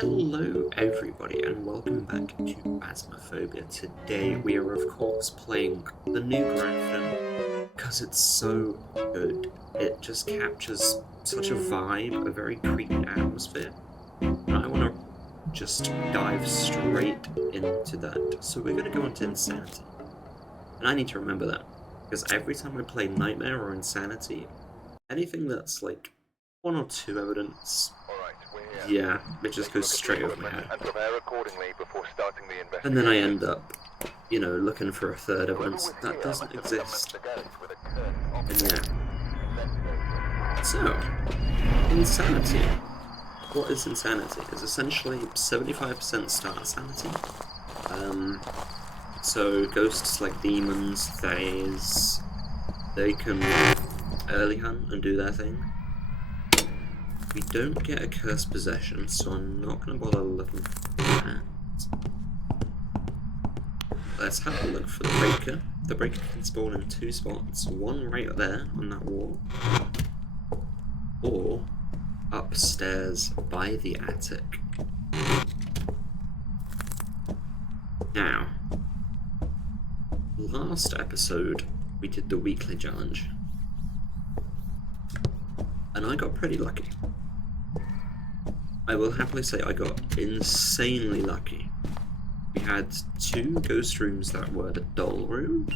Hello everybody and welcome back to Phasmophobia. Today we are of course playing the new Grafton because it's so good. It just captures such a vibe, a very creepy atmosphere. And I want to just dive straight into that. So we're going to go into Insanity. And I need to remember that because every time I play Nightmare or Insanity, anything that's like 1 or 2 evidence, yeah, it just goes straight over my head. And then I end up, you know, looking for a third evidence that doesn't exist. And yeah. So, Insanity. What is Insanity? It's essentially 75% star sanity. So ghosts like demons, thays, they can early hunt and do their thing. We don't get a cursed possession, so I'm not going to bother looking for that. Let's have a look for the breaker. The breaker can spawn in 2 spots, one right there on that wall, or upstairs by the attic. Now, last episode we did the weekly challenge, and I got pretty lucky. I will happily say I got insanely lucky. We had 2 ghost rooms that were the doll room.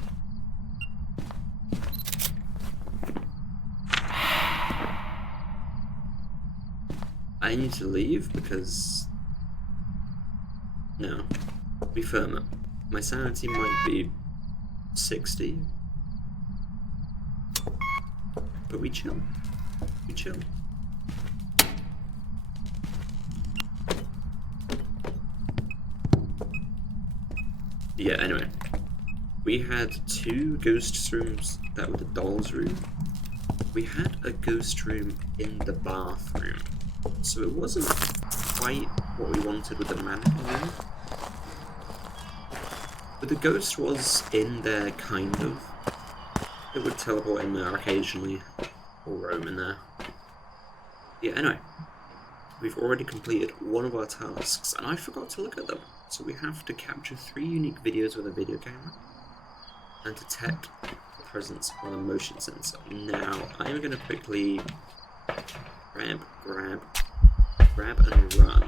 I need to leave because... No. Be firmer. My sanity might be 60. But we chill. We chill. Yeah, anyway. We had 2 ghost rooms that were the doll's room. We had a ghost room in the bathroom. So it wasn't quite what we wanted with the mannequin room. But the ghost was in there, kind of. It would teleport in there occasionally, or roam in there. Yeah, anyway. We've already completed one of our tasks, and I forgot to look at them. So we have to capture 3 unique videos with a video camera, and detect the presence of a motion sensor. Now, I'm going to quickly grab and run.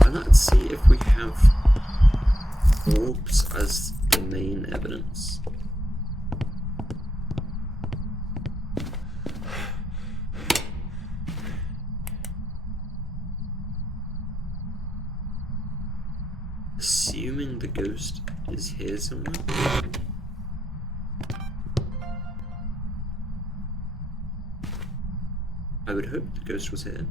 And let's see if we have orbs as the main evidence. Assuming the ghost is here somewhere. I would hope the ghost was here.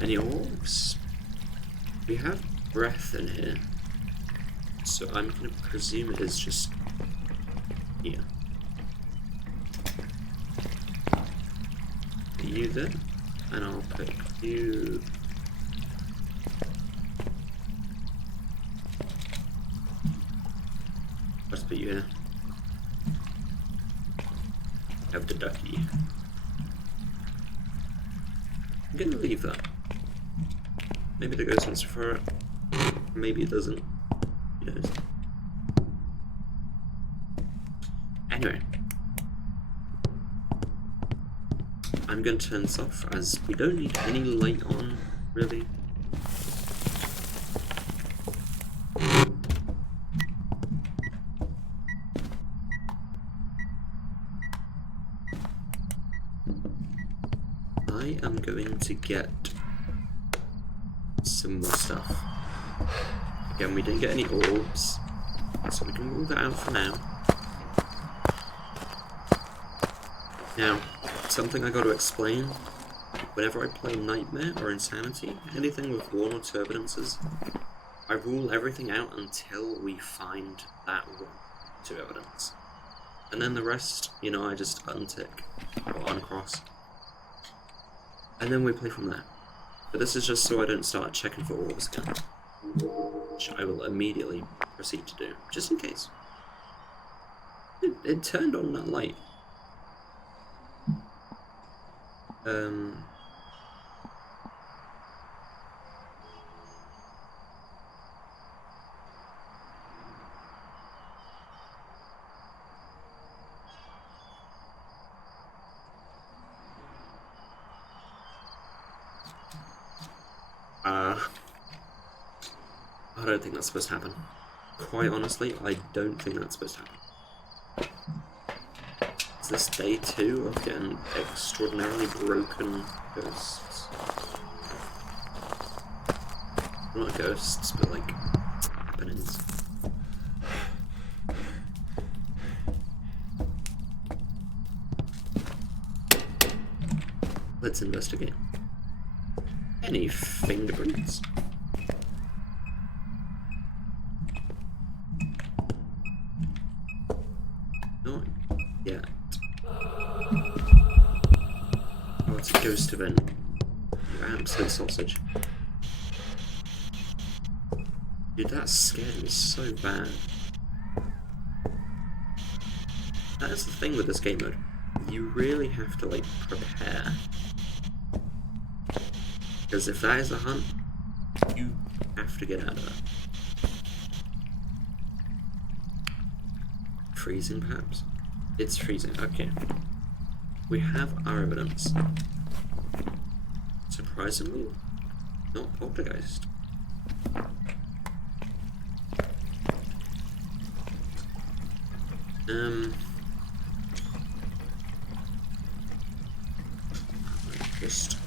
Any orbs? We have breath in here, so I'm going to presume it is just here. Put you there, and I'll put you... Let's put you here. Have the ducky. I'm going to leave that. Maybe the ghost wants to throw it. Maybe it doesn't. Who knows? Anyway. I'm going to turn this off as we don't need any light on, really. I am going to get some more stuff. Again, we didn't get any orbs, so we can rule that out for now. Now, something I got to explain. Whenever I play Nightmare or Insanity, anything with 1 or 2 evidences, I rule everything out until we find that one to evidence. And then the rest, you know, I just untick or uncross. And then we play from there. But this is just so I don't start checking for orbs again. Which I will immediately proceed to do, just in case. It turned on that light. I don't think that's supposed to happen. Quite honestly, I don't think that's supposed to happen. Is this day 2 of getting extraordinarily broken ghosts? Not ghosts, but like happenings. Let's investigate. Any fingerprints? Not yet. Oh, it's a ghost event. You absolute sausage. Dude, that scared me so bad. That is the thing with this game mode. You really have to, like, prepare. Because if that is a hunt, you have to get out of that. Freezing, perhaps? It's freezing, okay. We have our evidence. Surprisingly, not poltergeist. Just...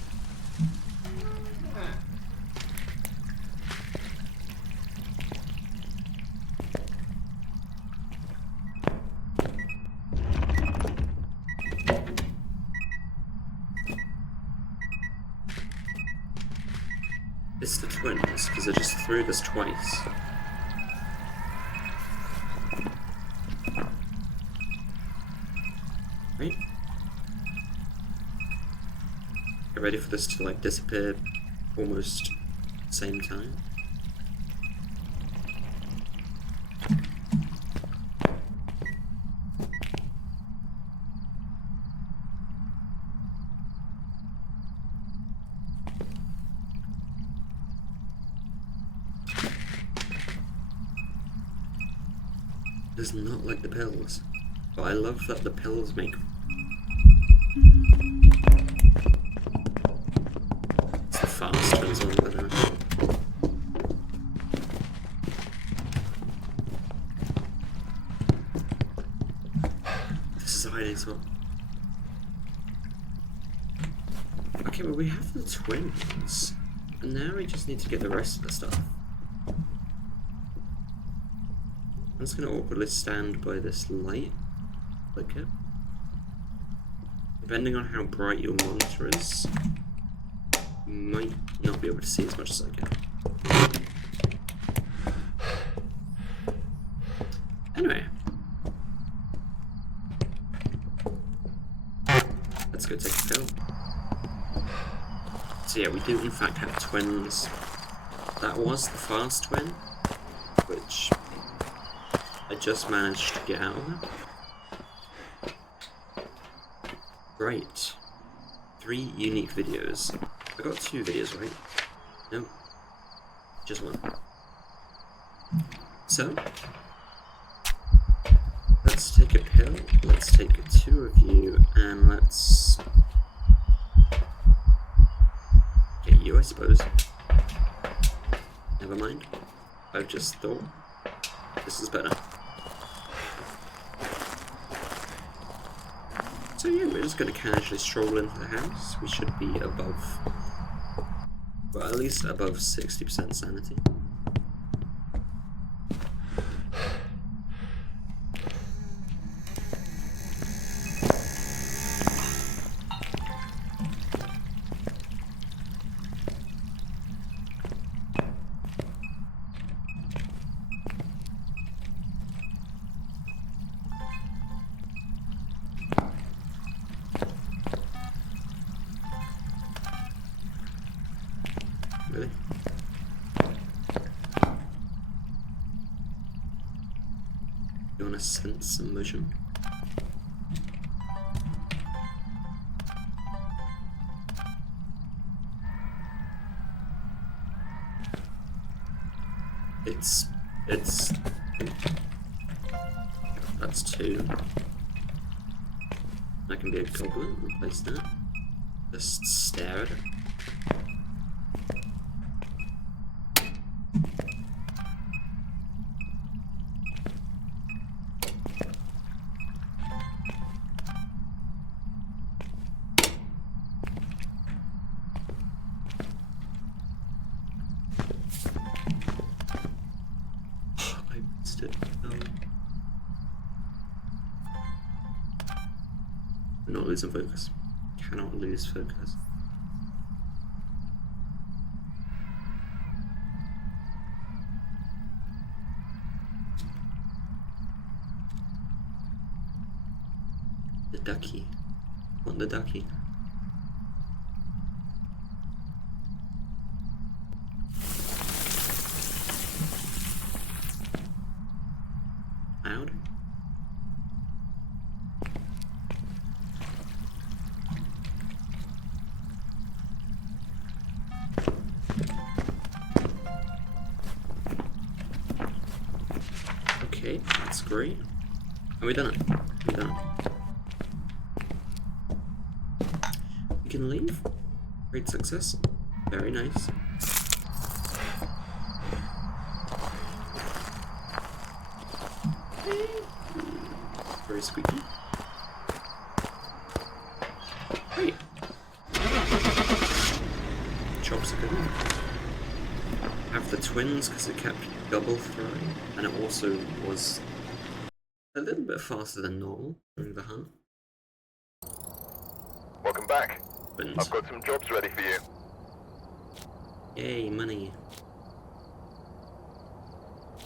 It's the twins, because I just threw this twice. Right? Get ready for this to, like, disappear almost at the same time. Does not like the pills, but I love that the pills make... It's the fast twins on the This is hiding as well. Okay, well we have the twins, and now we just need to get the rest of the stuff. I'm just going to awkwardly stand by this light, flicker. Depending on how bright your monitor is, you might not be able to see as much as I can. Anyway. Let's go take a pill. So yeah, we do in fact have twins. That was the fast twin, which... I just managed to get out of it. Right. 3 unique videos. I got 2 videos, right? No. Just 1. So, let's take a pill, let's take 2 of you, and let's get you, I suppose. Never mind. I've just thought this is better. So yeah, we're just going to casually stroll into the house. We should be above, well, at least above 60% sanity. You want to sense some motion? It's that's 2. I can be a goblin, replace that. Just stare at it. I missed it. I'm not losing focus. Cannot lose focus. The ducky. Want the ducky? Out. Okay, that's great. Have we done it? We done it. We can leave. Great success. Very nice. Very squeaky. Great. Chops are good. Have the twins because it kept double throwing, and it also was a little bit faster than normal during the hunt. Welcome back. Twins. I've got some jobs ready for you. Yay, money.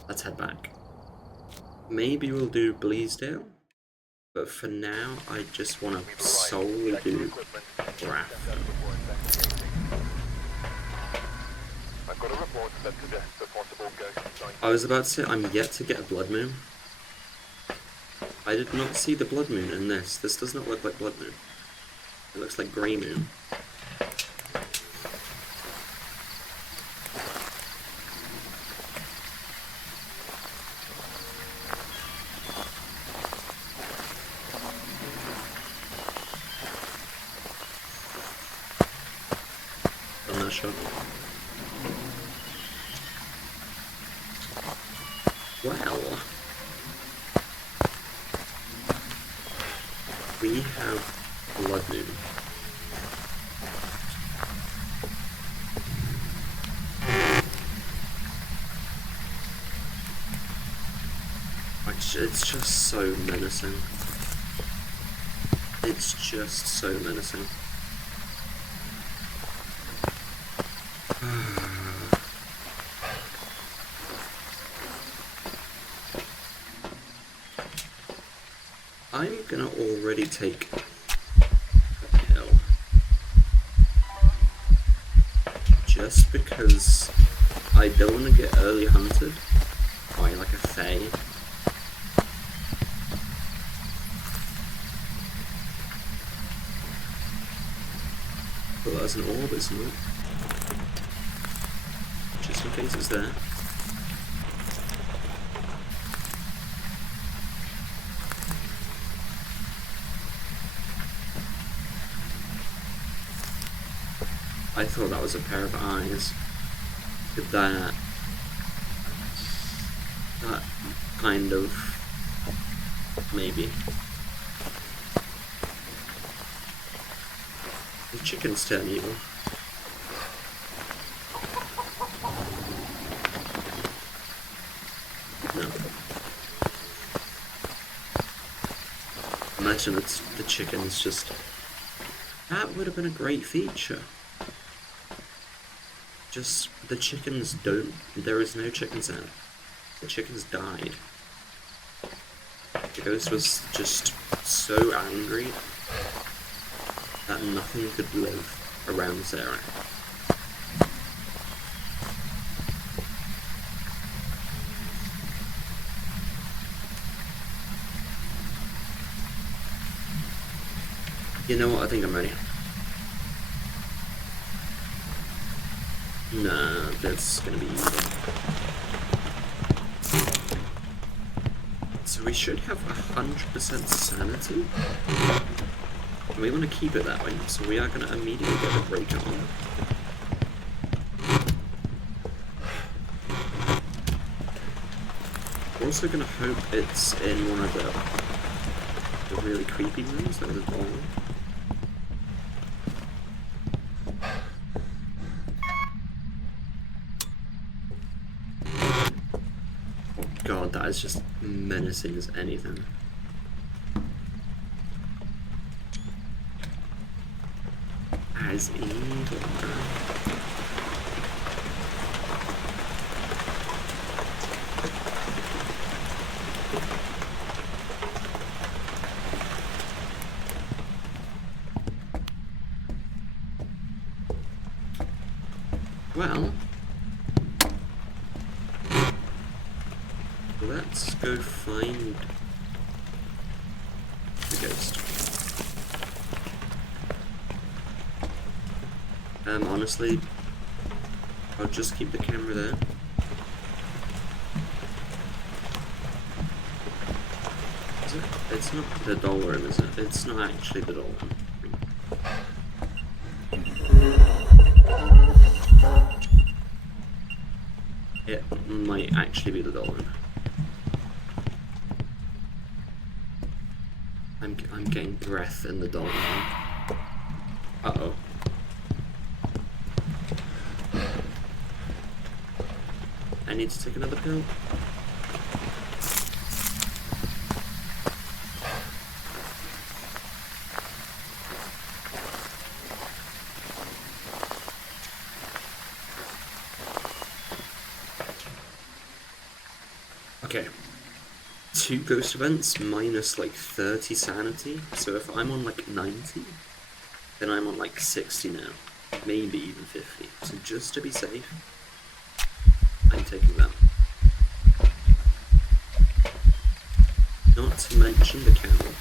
Let's head back. Maybe we'll do Bleasdale, but for now I just want to solely do Grafton. I've got a report that suggests a possible ghost site. I was about to say, I'm yet to get a blood moon. I did not see the blood moon in this. This does not look like blood moon. It looks like grey moon. I'm not sure. Well, we have blood moon. It's just so menacing. It's just so menacing. I'm gonna already take a pill. Just because I don't want to get early hunted by like a fae. But there's an orb, isn't it? Just in case it's there. I thought that was a pair of eyes. With that kind of maybe. The chickens turn evil. No. Imagine it's the chickens just. That would have been a great feature. Just the chickens don't. There is no chickens out. The chickens died. The ghost was just so angry that nothing could live around this area. You know what? I think I'm ready. Nah, that's gonna be easy. So we should have 100% sanity. And we want to keep it that way, so we are going to immediately get a break on. We're also going to hope it's in one of the really creepy rooms that was all. Oh god, that is just menacing as anything. As evil. Well, let's go find the ghost. Honestly, I'll just keep the camera there. Is it? It's not the doll room, is it? It's not actually the doll room. It might actually be the doll room. I'm getting breath in the doll room. Uh-oh. I need to take another pill. Okay. 2 ghost events minus like 30 sanity. So if I'm on like 90, then I'm on like 60 now. Maybe even 50. So just to be safe, I'm taking them. Not to mention the candle.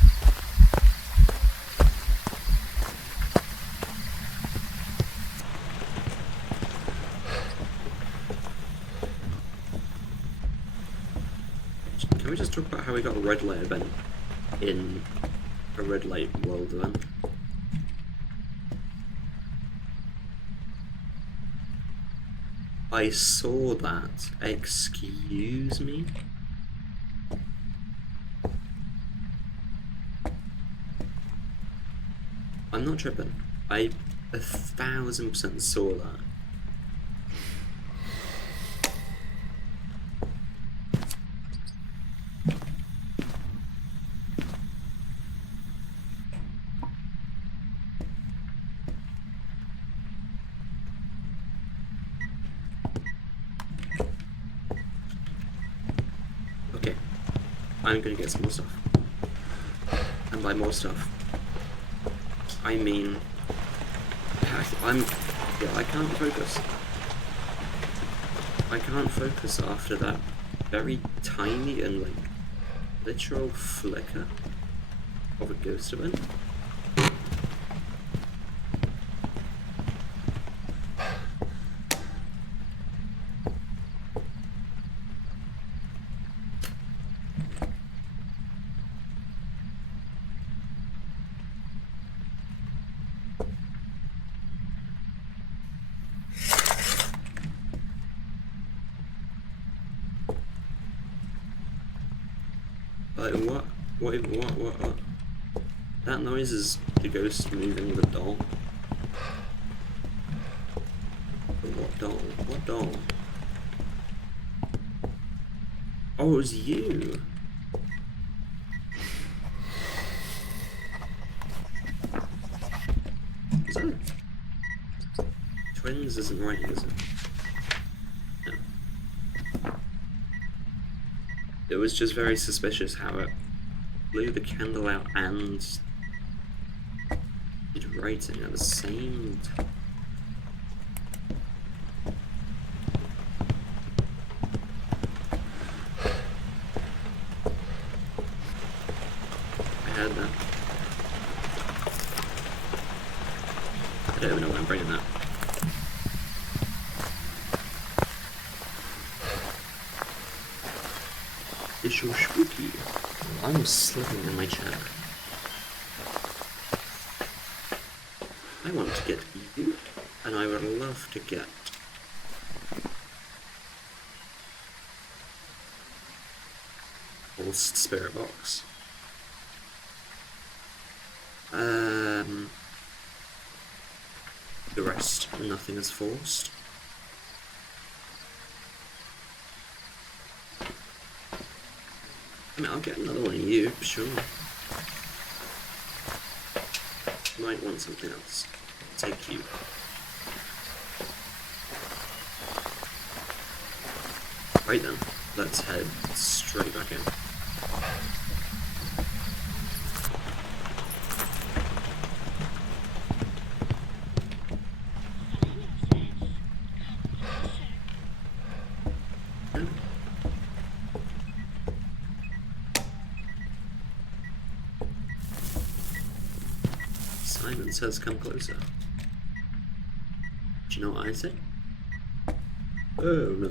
Can we just talk about how we got a red light event in a red light world event? I saw that. Excuse me? I'm not tripping. I 1000% saw that. Okay, I'm gonna get some more stuff. And by more stuff, I mean, I can't focus. I can't focus after that very tiny and like literal flicker of a ghost event. Like what? What? That noise is the ghost moving the doll. But what doll? What doll? Oh, it was you! Is that? Twins isn't right, is it? No. It was just very suspicious how it blew the candle out and did writing at the same time. I heard that. don't even know why I'm bringing that. It's so spooky. I'm slipping in my chair. I want to get you, and I would love to get Forced Spirit Box. The rest, nothing is forced. I mean, I'll get another one of you, sure. Might want something else. I'll take you. Right then, let's head straight back in. Simon says come closer. Do you know what I say? Oh no.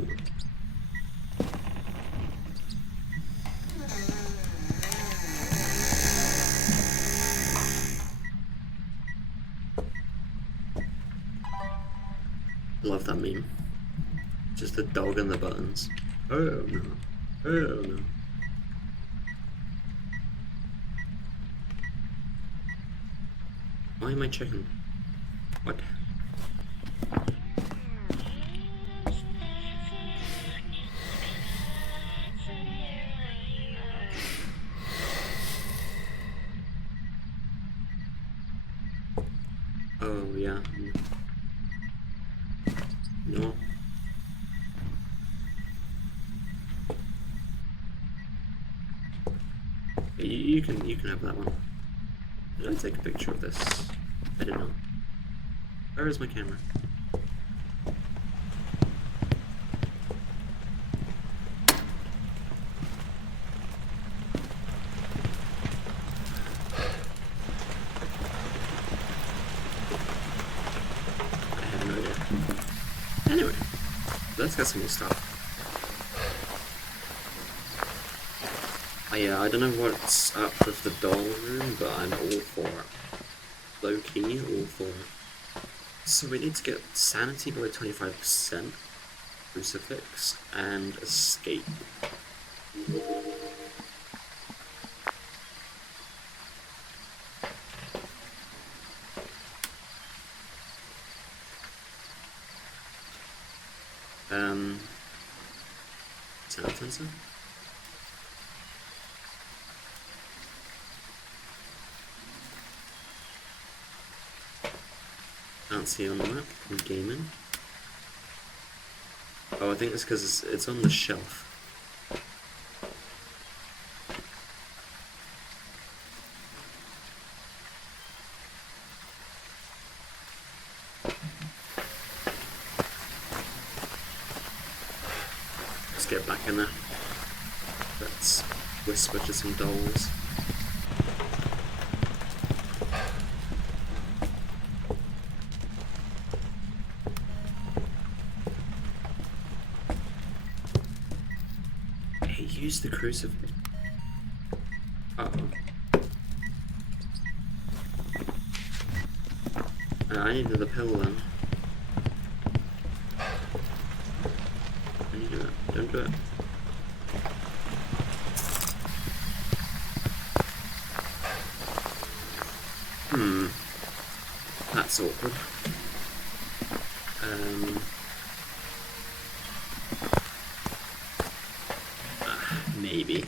Love that meme. Just the dog and the buttons. Oh no. Oh no. Why am I checking? What? Oh yeah. No. You can have that one. Did I take a picture of this? I don't know. Where is my camera? I have no idea. Anyway, let's get some more stuff. Yeah, I don't know what's up with the doll room, but I'm all for it. Low key, all for it. So we need to get sanity below 25%, crucifix, and escape. Sound sensor? Can't see on the map. I'm gaming. Oh, I think it's because it's on the shelf. Let's get back in there. Let's whisper to some dolls. Use the crucifix. Uh-oh. I need the pill then. Don't do it. Don't do it. That's awkward. Maybe.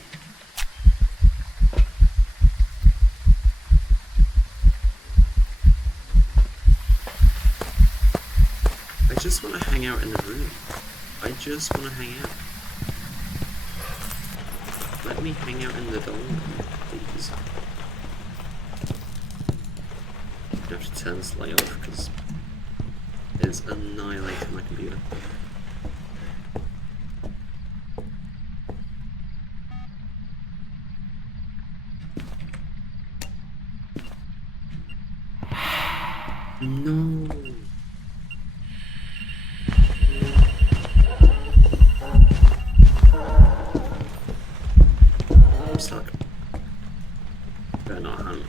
I just want to hang out in the room. I just want to hang out. Let me hang out in the doll room, please. I have to turn this light off because it's annihilating my computer. No. I'm stuck. Better not hunt.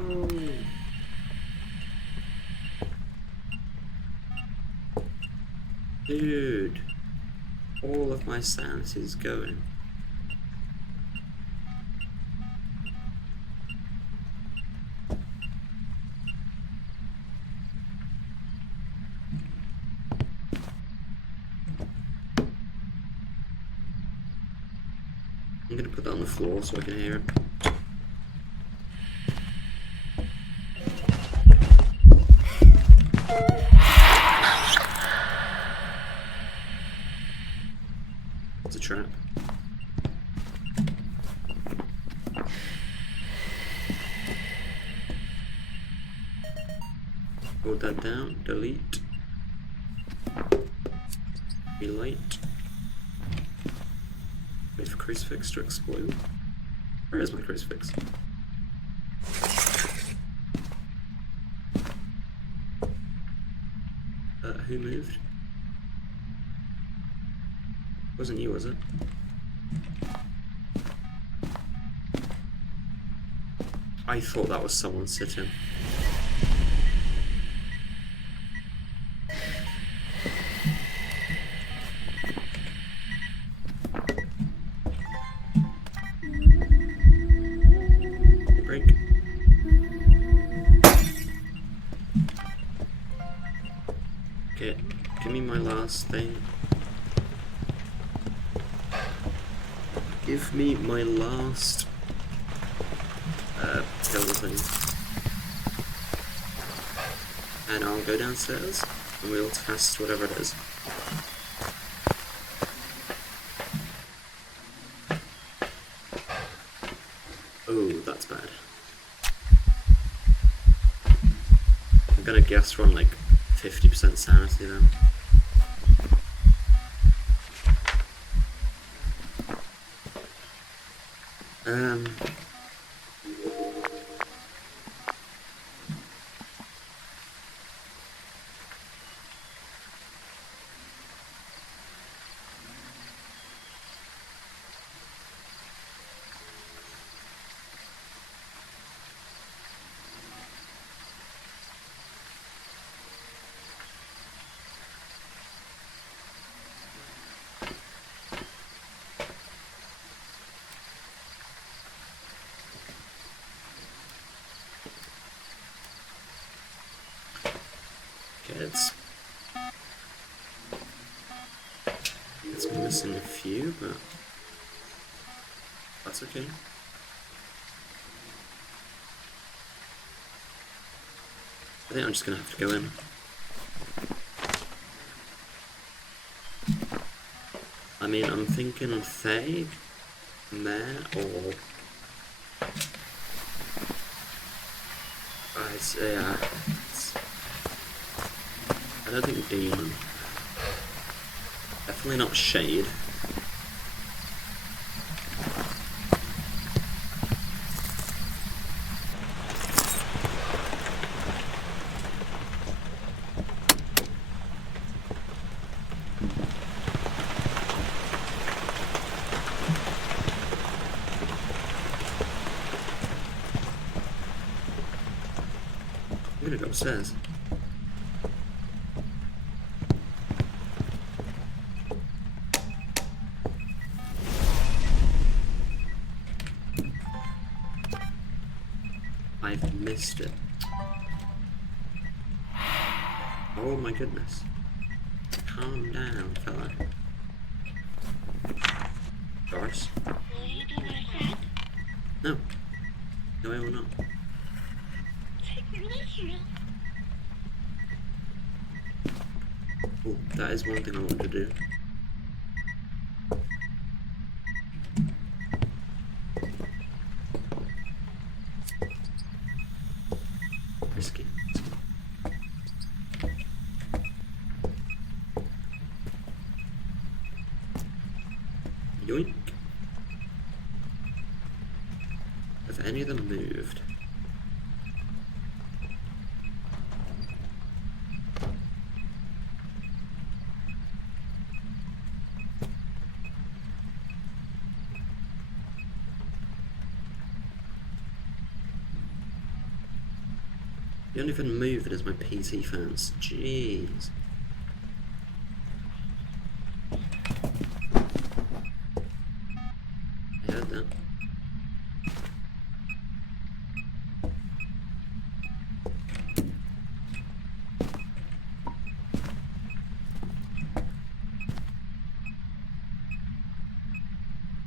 No. Dude. All of my sanity's going. I'm gonna put that on the floor so I can hear it. It's a trap. Hold that down, delete. Relight. Wait for crucifix to explode. Where is my crucifix? Who moved? Wasn't you, was it? I thought that was someone sitting. Break. Okay, give me my last thing. Give me my last pill thing. And I'll go downstairs and we'll test whatever it is. Oh, that's bad. I'm gonna guess we're on like 50% sanity then. It's missing a few, but that's okay. I think I'm just gonna have to go in. I mean, I'm thinking Faye, Mare, or I don't think Demon. Definitely not Shade. I'm gonna go upstairs. I've missed it. Oh my goodness. Calm down, fella. Doris? Will you be my friend? No. No, I will not. Take me with you. Oh, that is one thing I want to do. Yoink. Have any of them moved? The only thing moving is my PT fans. Jeez. I heard that.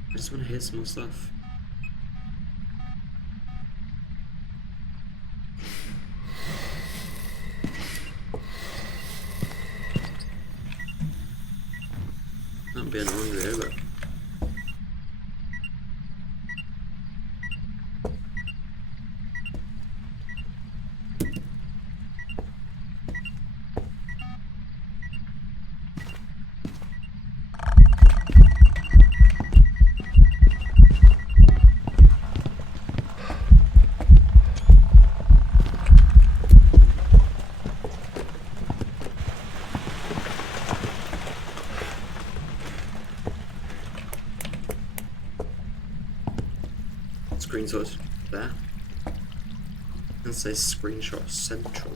I just want to hear some more stuff. I'm being hungry, but screenshot there. And say screenshot central.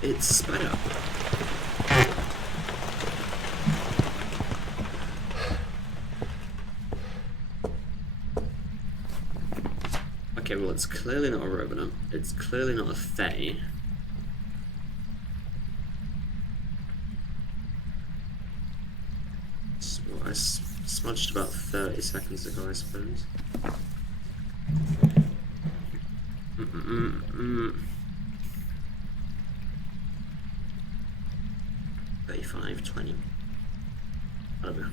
It's sped up. Okay, well, it's clearly not a Revenant. It's clearly not a Fae. Well, I smudged about 30 seconds ago, I suppose. 35, 20. I don't know.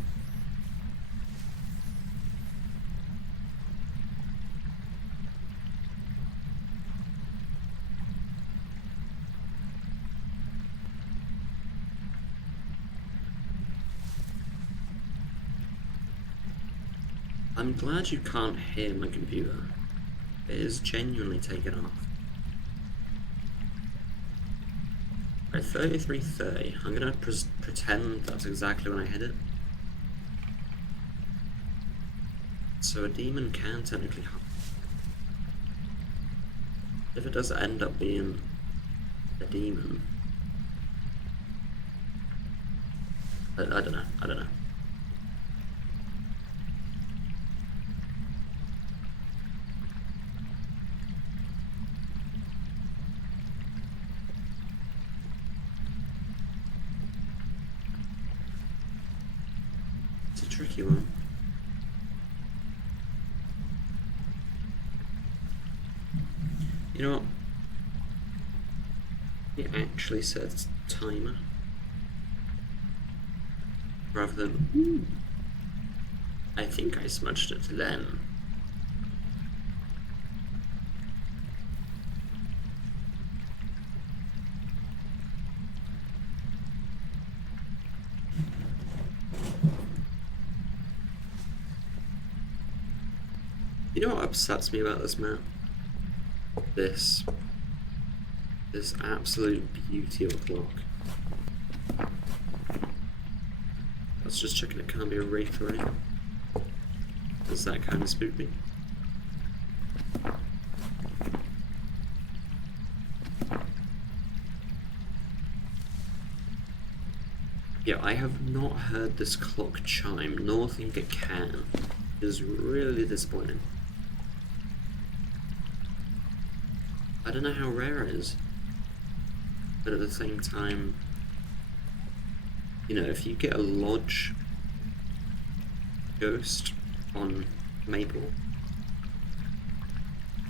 I'm glad you can't hear my computer. It is genuinely taken off. Right, 33:30. I'm gonna pretend that's exactly when I hit it. So a demon can technically happen. If it does end up being a demon, I don't know. I don't know. Tricky one. You know what? It actually sets timer rather than. I think I smudged it then. You know what upsets me about this map? This absolute beauty of a clock. I was just checking it can't be a wraith, right? Does that kind of spook me? Yeah, I have not heard this clock chime, nor think it can. It is really disappointing. I don't know how rare it is, but at the same time, you know, if you get a lodge ghost on Maple,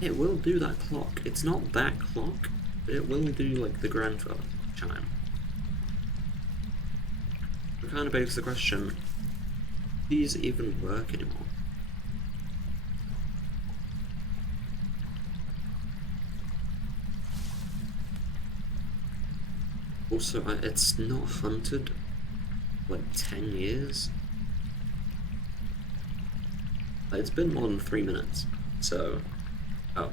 it will do that clock. It's not that clock, but it will do like the grandfather chime. It kind of begs the question, these even work anymore? Also, it's not hunted like 10 years. It's been more than 3 minutes, so... Oh.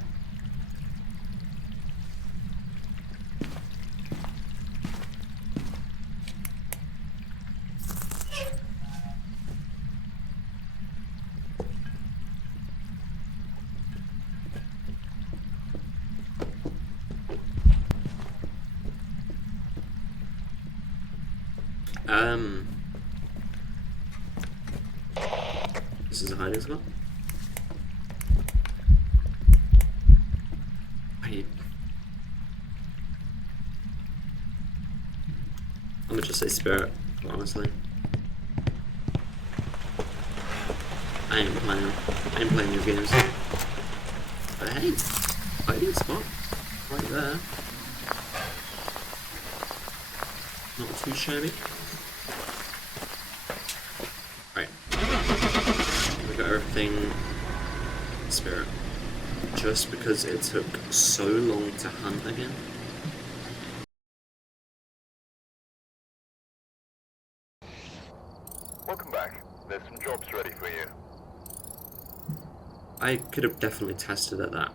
This is a hiding spot. I'm gonna just say spirit, honestly. I ain't playing these games. But hey, hiding spot, right there. Not too shabby. Right. We got everything. Spirit. Just because it took so long to hunt again. Welcome back. There's some jobs ready for you. I could have definitely tested at that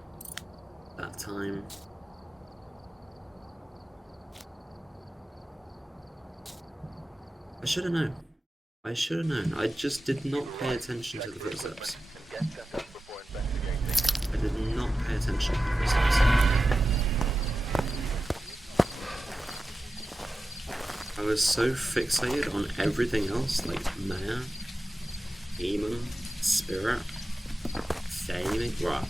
time. I should have known. I should have known. I just did not pay attention to the footsteps. Get set up before investigating. I did not pay attention to the footsteps. I was so fixated on everything else, like Maya, Demon, Spirit, Fae, right.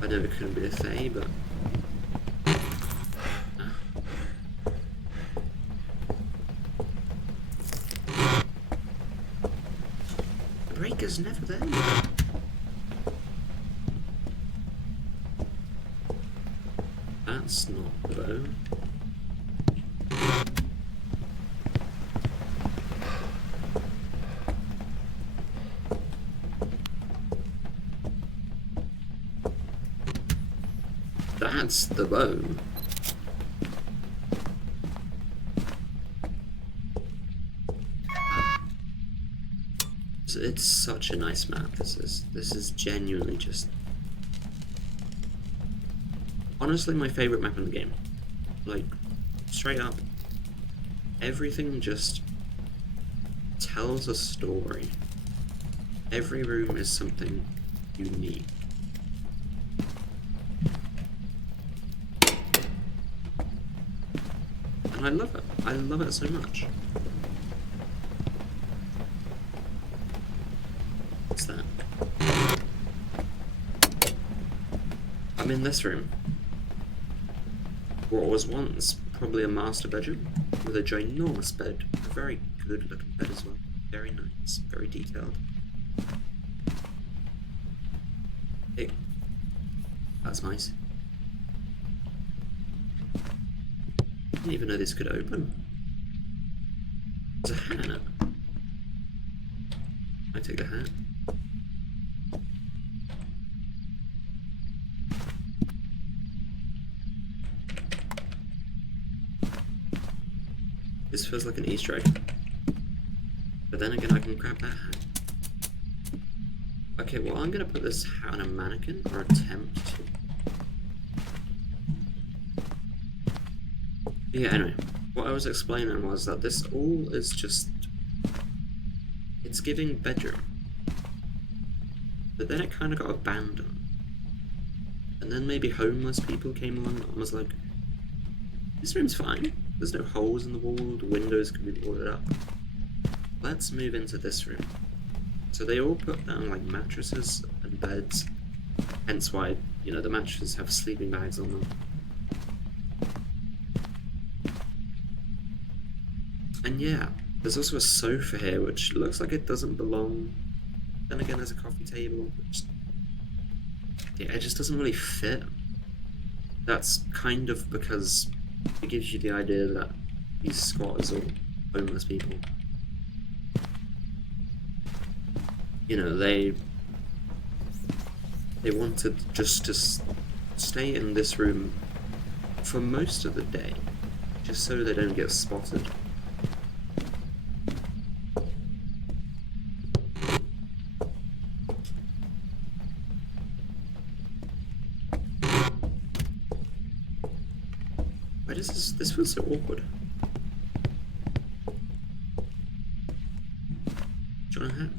I know it couldn't be a Fae, but... The breaker's never there. That's not the bow. That's the bow. It's such a nice map. This is genuinely just honestly my favorite map in the game. Like, straight up, everything just tells a story. Every room is something unique. And I love it. I love it so much. What's that? I'm in this room. What was once probably a master bedroom with a ginormous bed. A very good looking bed as well. Very nice. Very detailed. Hey. That's nice. I didn't even know this could open. There's a hat in it. I take the hat. This feels like an Easter egg. But then again, I can grab that hat. Okay, well, I'm gonna put this hat on a mannequin, or attempt to. Yeah, anyway, what I was explaining was that this all is just... It's giving bedroom. But then it kind of got abandoned. And then maybe homeless people came along and was like, this room's fine. There's no holes in the wall, the windows can be boarded up. Let's move into this room. So they all put down like mattresses and beds, hence why, you know, the mattresses have sleeping bags on them. And yeah, there's also a sofa here which looks like it doesn't belong. Then again, there's a coffee table, which, yeah, it just doesn't really fit. That's kind of because it gives you the idea that these squatters are homeless people. you know, they wanted just to stay in this room for most of the day, just so they don't get spotted. Why does this feel so awkward? Do you want a hat?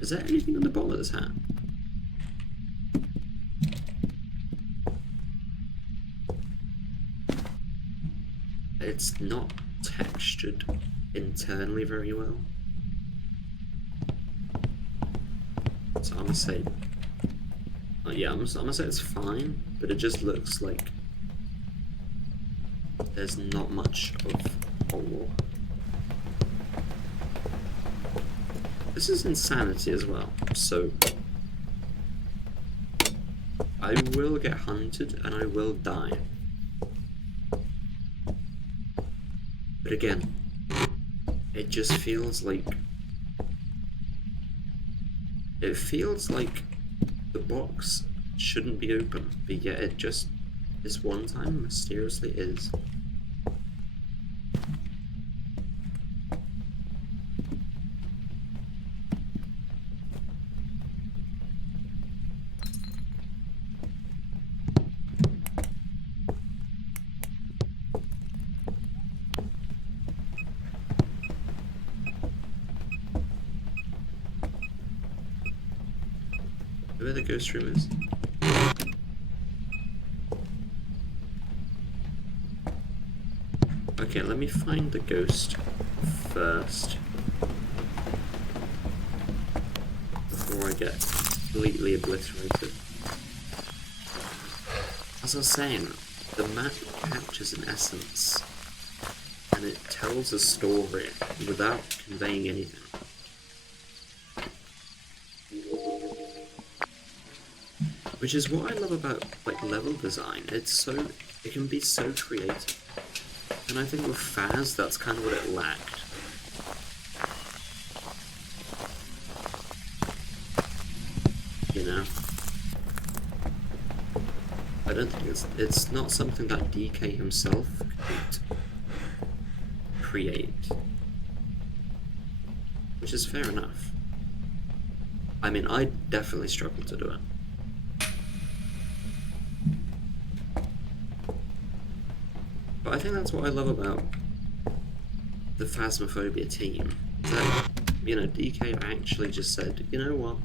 Is there anything on the bottom of this hat? It's not textured internally very well. So I'm gonna say, yeah, I'm gonna say it's fine, but it just looks like there's not much of a wall. This is insanity as well, so I will get hunted and I will die. But again, it just feels like the box shouldn't be open, but yet it just this one time mysteriously is. Where the ghost room is? Okay, let me find the ghost first before I get completely obliterated. As I was saying, the map captures an essence and it tells a story without conveying anything. Which is what I love about like level design. It can be so creative. And I think with Phas, that's kind of what it lacked. You know? I don't think it's not something that DK himself could create. Which is fair enough. I mean, I definitely struggled to do it. But I think that's what I love about the Phasmophobia team. That, you know, DK actually just said, you know what,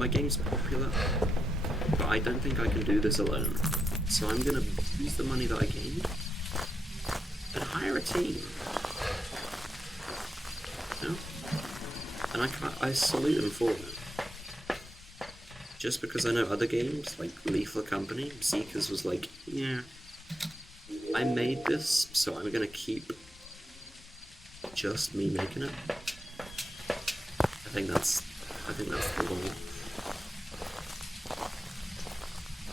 my game's popular, but I don't think I can do this alone. So I'm gonna use the money that I gained and hire a team. You know? And I salute him for it. Just because I know other games, like Lethal Company, Seekers was like, yeah, I made this, so I'm gonna keep just me making it. I think that's the goal.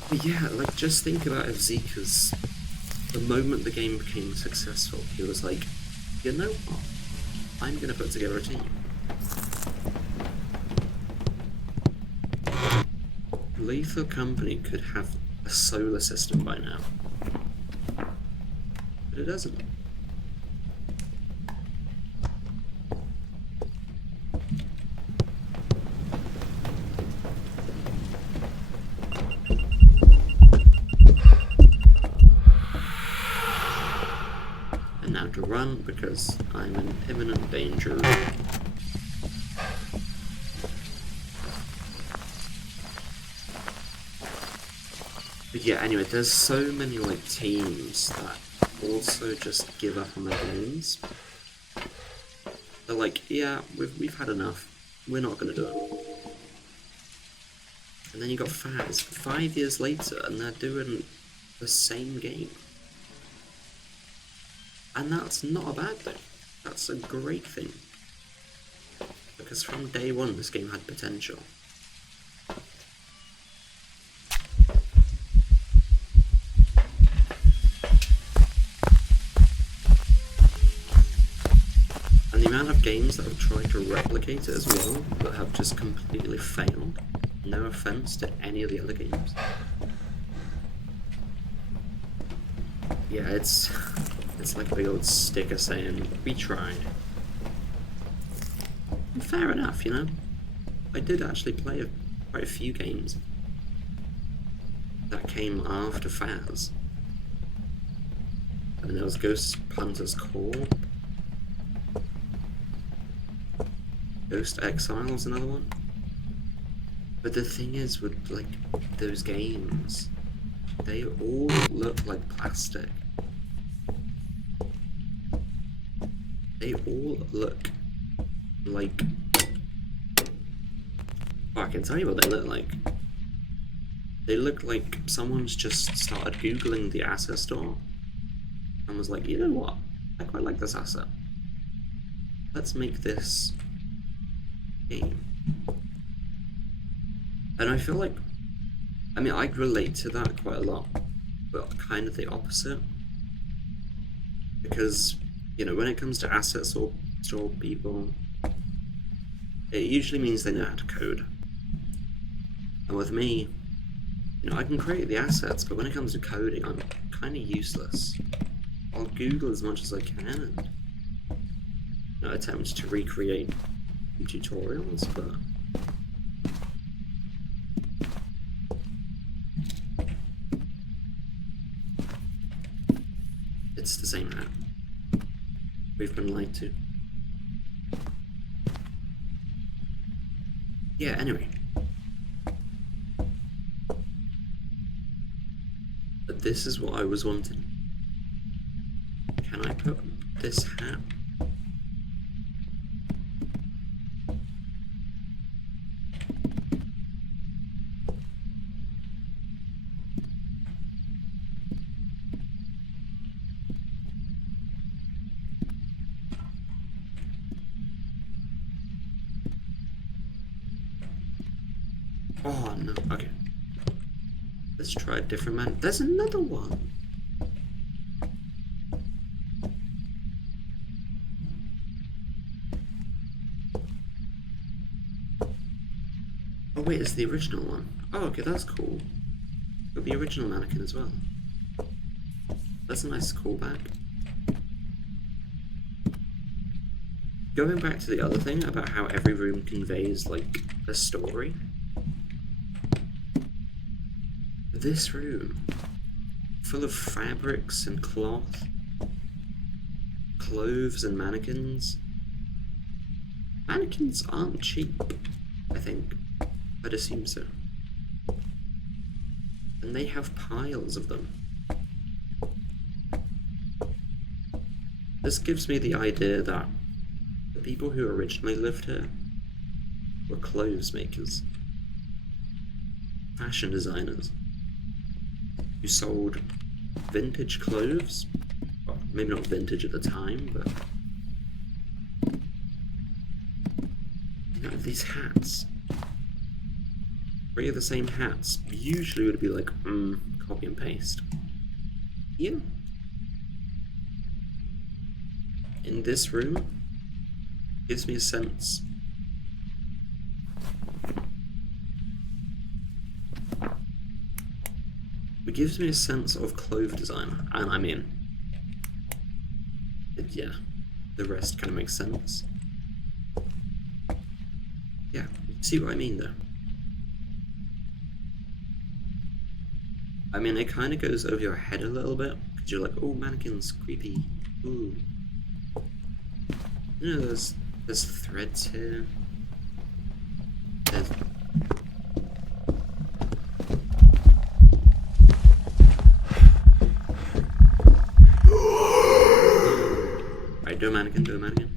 But yeah, like just think about if Zeke's, the moment the game became successful, he was like, you know what? I'm gonna put together a team. Lethal Company could have a solar system by now. But it doesn't. And now to run because I'm in imminent danger. But yeah, anyway, there's so many like teams that also just give up on their games. They're like, yeah, we've had enough. We're not gonna do it. And then you got Phas 5 years later, and they're doing the same game. And that's not a bad thing. That's a great thing. Because from day one, this game had potential. amount of games that have tried to replicate it as well, but have just completely failed. No offense to any of the other games. Yeah, it's like a big old sticker saying, we tried. And fair enough, you know? I did actually play quite a few games that came after Phas. I mean, there was Ghost Hunter's Core. Ghost Exile's another one. But the thing is with, like, those games, they all look like plastic. They all look like... Oh, I can tell you what they look like. They look like someone's just started Googling the asset store and was like, you know what? I quite like this asset. Let's make this game. And I feel like, I mean, I relate to that quite a lot, but kind of the opposite. Because, you know, when it comes to asset store people, it usually means they know how to code. And with me, you know, I can create the assets, but when it comes to coding, I'm kind of useless. I'll Google as much as I can and, you know, attempt to recreate tutorials, but it's the same hat. We've been lied to. Yeah, anyway. But this is what I was wanting. Can I put this hat? Oh no, okay. Let's try a different man. There's another one. Oh wait, it's the original one. Oh, okay, that's cool. Got the original mannequin as well. That's a nice callback. Going back to the other thing about how every room conveys, like, a story. This room, full of fabrics and cloth, clothes and mannequins. Mannequins aren't cheap, I think. I'd assume so. And they have piles of them. This gives me the idea that the people who originally lived here were clothes makers, fashion designers, who sold vintage clothes. Well, maybe not vintage at the time, but you know, these hats. 3 of the same hats usually would be like, copy and paste. Yeah. In this room, gives me a sense. It gives me a sense of clothes design, and I mean, yeah, the rest kind of makes sense. Yeah, see what I mean though? I mean, it kind of goes over your head a little bit, because you're like, oh, mannequins, creepy, ooh. You know, there's threads here. There's... Right, do a mannequin, do a mannequin.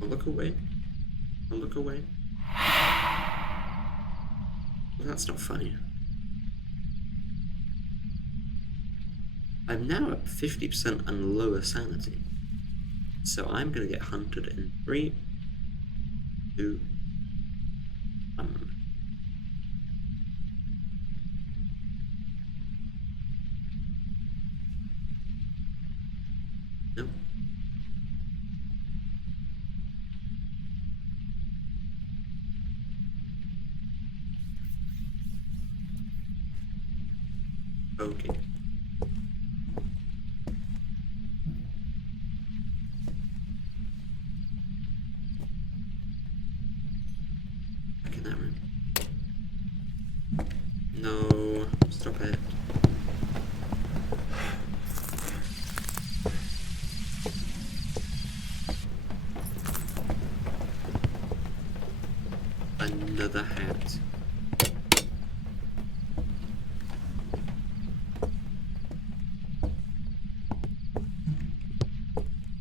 I'll look away. I'll look away. Well, that's not funny. I'm now at 50% and lower sanity. So I'm gonna get hunted in 3, 2, 1. No. Okay. Back in that room. No, stop it. Another hat.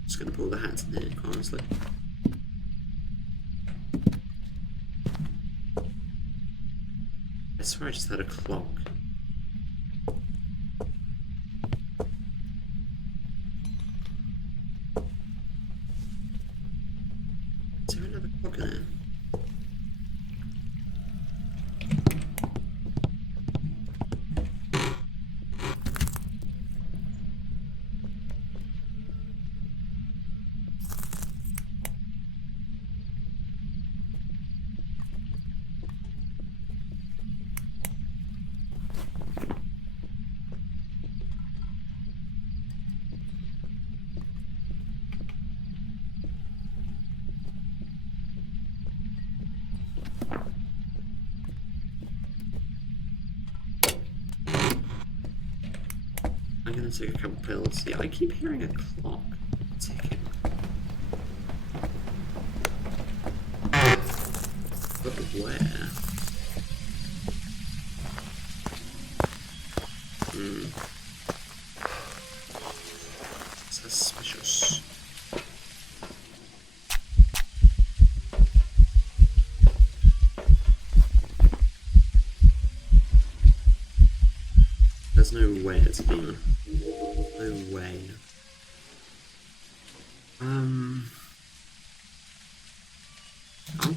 Just gonna pull the hats in here, honestly. I swear I just had a clock. Is there another clock in there? I'm gonna take a couple pills. Yeah, I keep hearing a clock ticking. But where? Suspicious. There's no way it's a demon. No way. I'm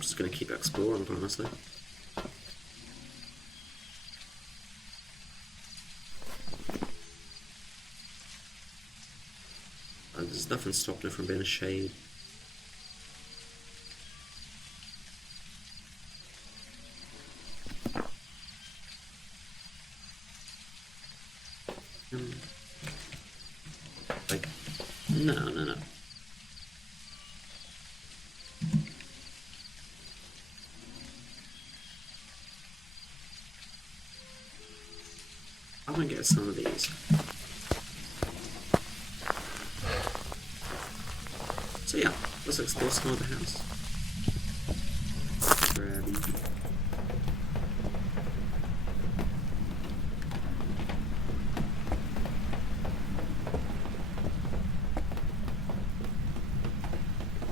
just gonna keep exploring, honestly. There's nothing stopping it from being a shade. Like, no. I'm gonna get some of these. So yeah, let's explore some of the house. Grabby.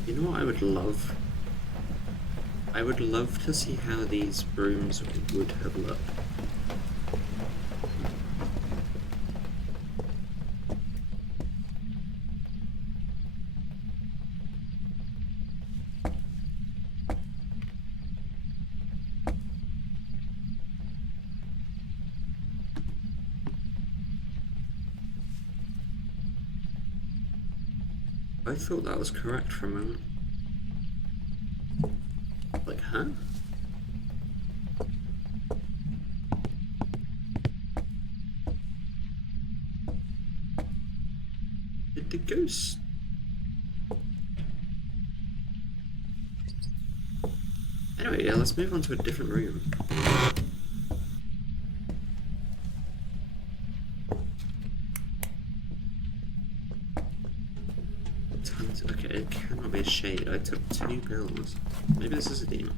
You know what I would love? I would love to see how these rooms would have looked. I thought that was correct for a moment. Like, huh? Did the ghost... Anyway, yeah, let's move on to a different room. Okay, it cannot be a shade. I took 2 pills. Maybe this is a demon.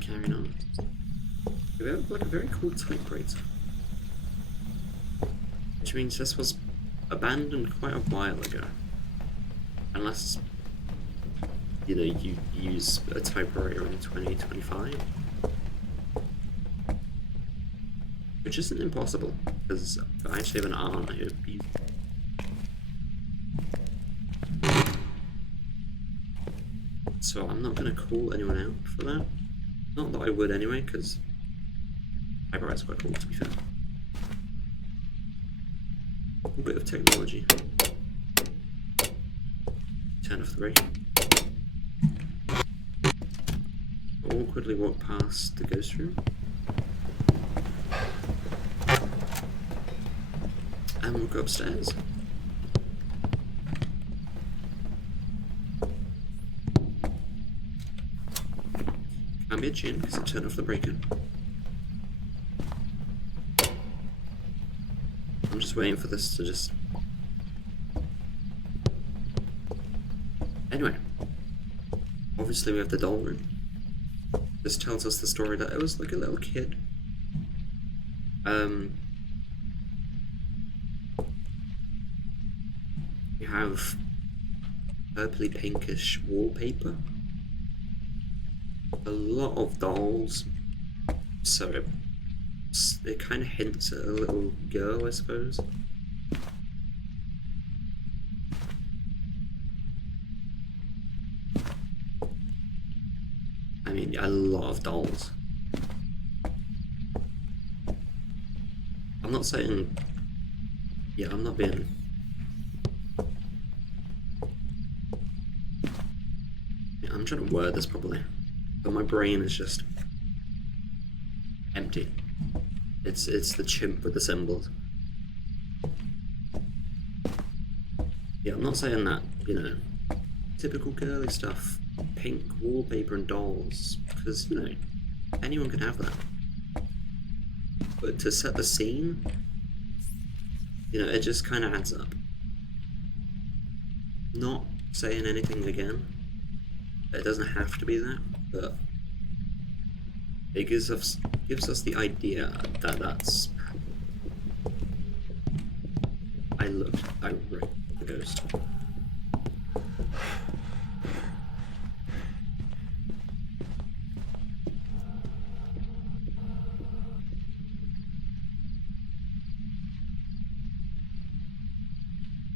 Carrying on. We have like a very cool typewriter. Which means this was abandoned quite a while ago. Unless you know, you use a typewriter in 2025. Which isn't impossible, because I actually have an aunt who uses. So I'm not going to call anyone out for that. Not that I would anyway, because typewriters are quite cool, to be fair. A bit of technology. Turn off the brake. Awkwardly walk past the ghost room. And we'll go upstairs. Can't be a chin because I turned off the breaker. I'm just waiting for this to just... Anyway. Obviously we have the doll room. This tells us the story that it was like a little kid. You have purpley pinkish wallpaper. A lot of dolls. So it kind of hints at a little girl, I suppose. I mean, a lot of dolls. I'm not saying... Yeah, I'm not being... Yeah, I'm trying to word this properly. But my brain is just... empty. It's the chimp with the symbols. Yeah, I'm not saying that, you know, typical girly stuff, pink wallpaper and dolls, because, you know, anyone can have that. But to set the scene, you know, it just kind of adds up. Not saying anything again. It doesn't have to be that, but it gives us the idea that that's... I wrote the ghost.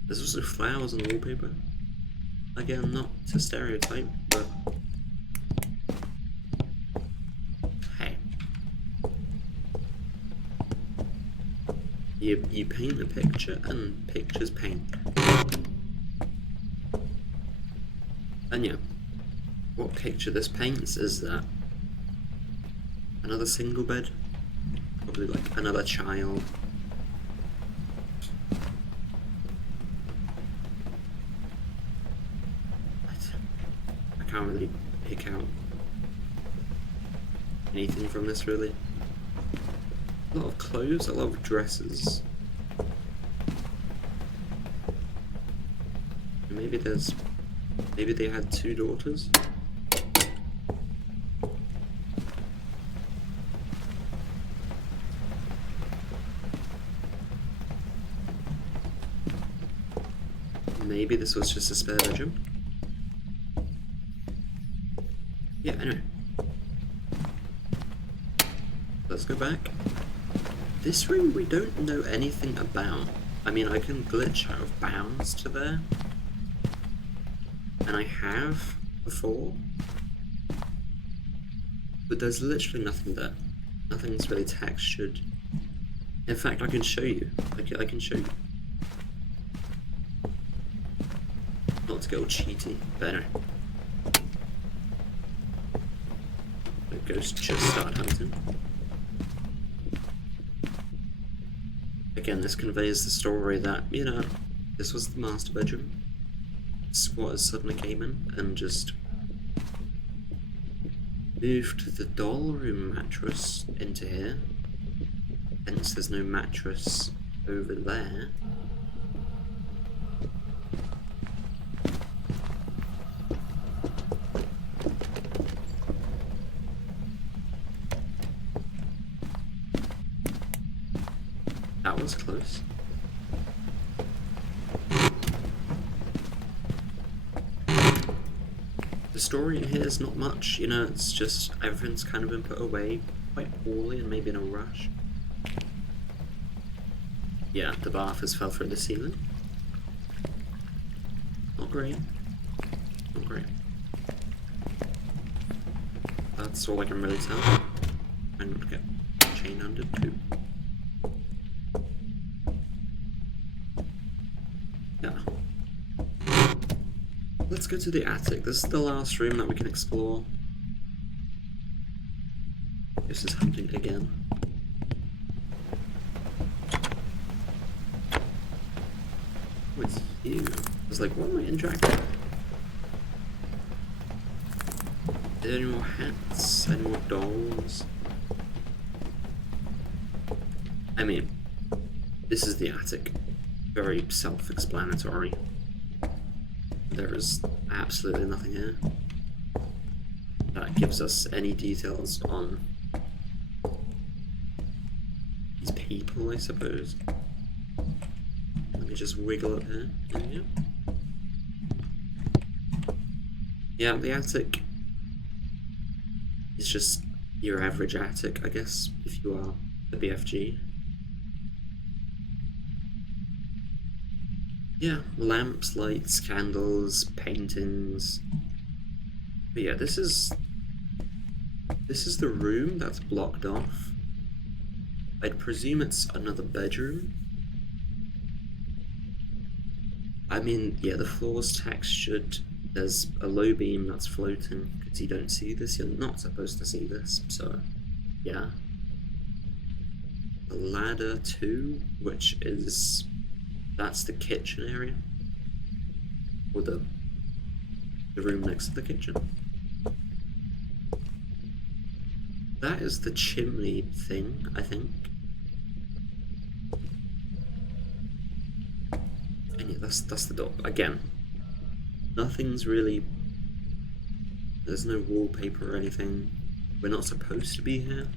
There's also flowers on the wallpaper. Again, not to stereotype, but hey. You paint a picture and pictures paint. And yeah, what picture this paints is that another single bed, probably like another child. I can't really pick out anything from this really. A lot of clothes, a lot of dresses. Maybe they had 2 daughters. Maybe this was just a spare bedroom. Yeah, anyway. Let's go back. This room we don't know anything about. I mean, I can glitch out of bounds to there. And I have before. But there's literally nothing there. Nothing's really textured. In fact, I can show you. I can show you. Not to go cheaty, but anyway. The ghost just started hunting. Again, this conveys the story that, you know, this was the master bedroom. Squatters suddenly came in and just moved the doll room mattress into here. Hence there's no mattress over there. That was close. The story in here is not much, you know, it's just everything's kind of been put away quite poorly and maybe in a rush. Yeah, the bath has fell through the ceiling. Not great. Not great. That's all I can really tell. I'm gonna get chain under too. Yeah. Let's go to the attic. This is the last room that we can explore. This is hunting again. Oh, it's you. I was like, what am I interacting with? Are there any more hats? Any more dolls? I mean, this is the attic. Very self-explanatory. There is absolutely nothing here that gives us any details on these people, I suppose. Let me just wiggle up here. Yeah, the attic is just your average attic, I guess, if you are the BFG. Yeah, lamps, lights, candles, paintings. But yeah, this is the room that's blocked off. I'd presume it's another bedroom. I mean, yeah, the floor's textured. There's a low beam that's floating, because you don't see this. You're not supposed to see this, so yeah. The ladder too, which is... that's the kitchen area. Or the room next to the kitchen. That is the chimney thing, I think. And yeah, that's the door. Again, nothing's really... there's no wallpaper or anything. We're not supposed to be here.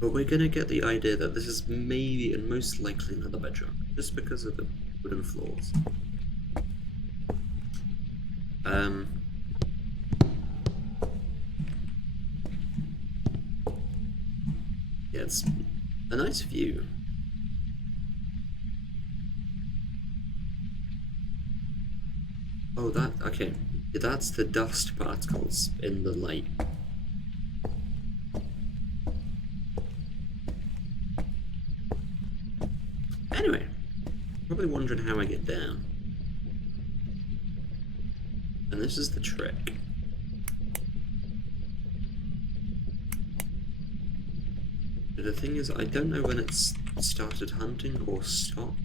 But we're gonna get the idea that this is maybe and most likely another bedroom, just because of the wooden floors. Yeah, it's a nice view. Oh, okay. Yeah, that's the dust particles in the light. Anyway, probably wondering how I get down. And this is the trick. But the thing is, I don't know when it's started hunting or stopped.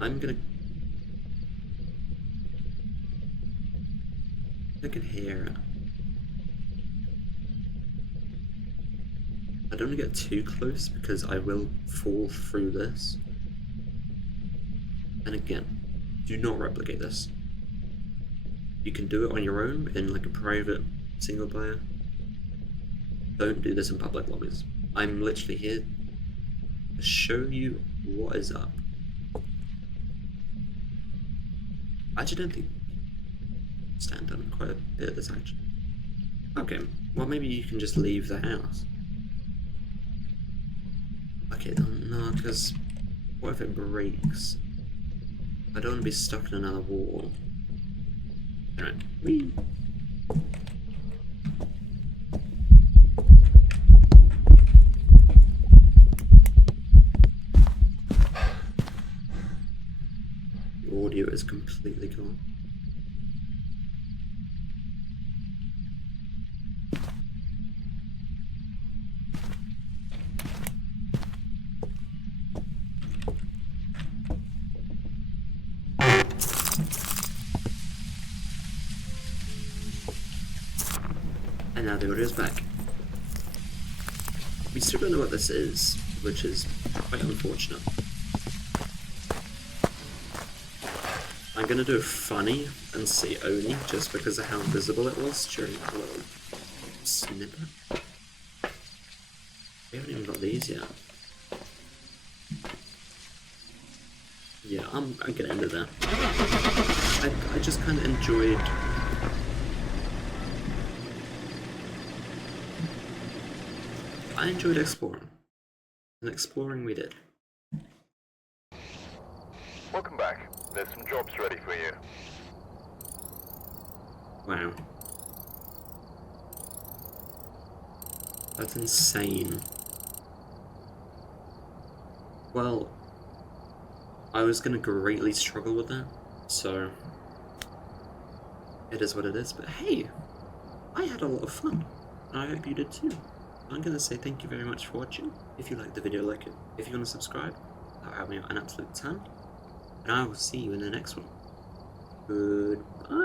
I'm gonna... I can hear it. I don't want to get too close because I will fall through this. And again, do not replicate this. You can do it on your own in like a private single player. Don't do this in public lobbies. I'm literally here to show you what is up. I actually don't think stand on quite a bit of this actually. Okay, well maybe you can just leave the house. Okay, no, because what if it breaks? I don't want to be stuck in another wall. Alright, whee! The audio is completely gone. And now the audio's back. We still don't know what this is, which is quite unfortunate. I'm gonna do a funny and say only just because of how visible it was during that little snippet. We haven't even got these yet. Yeah, I'm gonna end it there. I just kind of enjoyed. I enjoyed exploring, and exploring we did. Welcome back. There's some jobs ready for you. Wow. That's insane. Well, I was gonna greatly struggle with that, so it is what it is, but hey, I had a lot of fun, and I hope you did too. I'm gonna say thank you very much for watching. If you liked the video, like it. If you want to subscribe, that'll help me out an absolute ton. And I will see you in the next one. Goodbye.